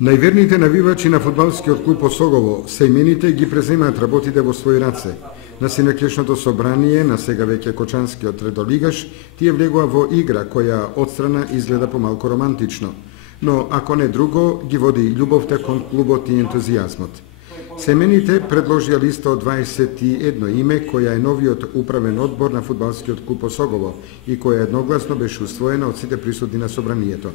Најверните навивачи на фудбалскиот клуб Осогово се имените ги преземаат работите во своји раце. На синоќешното собрание на сега веќе кочанскиот тредолигаш тие влегува во игра која отстрана изгледа помалку романтично, но ако не друго ги води љубовта кон клубот и ентузијазмот. Семените предложија листа од 21 име која е новиот управен одбор на фудбалскиот клуб Осогово и која едногласно беше усвоена од сите присутни на собранието.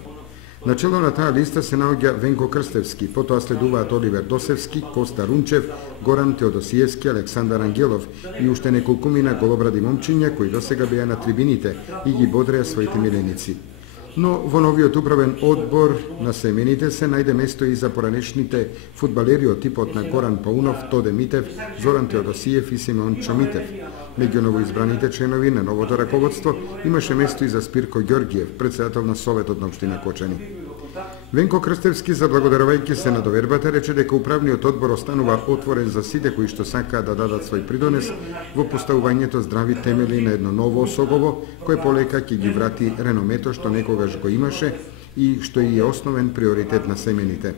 Начело на таа листа се наоѓа Венко Крстевски, потоа следуваат Оливер Досевски, Коста Рунчев, Горан Теодосиевски, Александар Ангелов и уште неколкумина голобради момчиња кои досега беа на трибините и ги бодреа своите миленици. Но во новиот управен одбор на семените се најде место и за поранешните фудбалери од типот на Горан Паунов, Тоде Митев, Зоран Теодосиев и Симеон Чомитев. Меѓу новоизбраните членови на новото раководство имаше место и за Спирко Ѓорѓиев, председател на Советот на општина Кочани. Венко Крстевски, заблагодарувајќи се на довербата, рече дека управниот одбор останува отворен за сите кои што сакаат да дадат свој придонес во поставувањето здрави темели на едно ново Осогово, кој полека ќе ги врати реномето што некогаш го имаше и што и е основен приоритет на семените.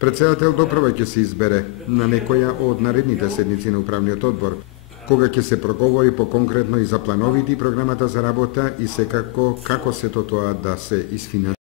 Председател доправа ќе се избере на некоја од наредните седници на управниот одбор, кога ќе се проговори по конкретно и за плановите и програмата за работа и секако како сето тоа да се изфинансира.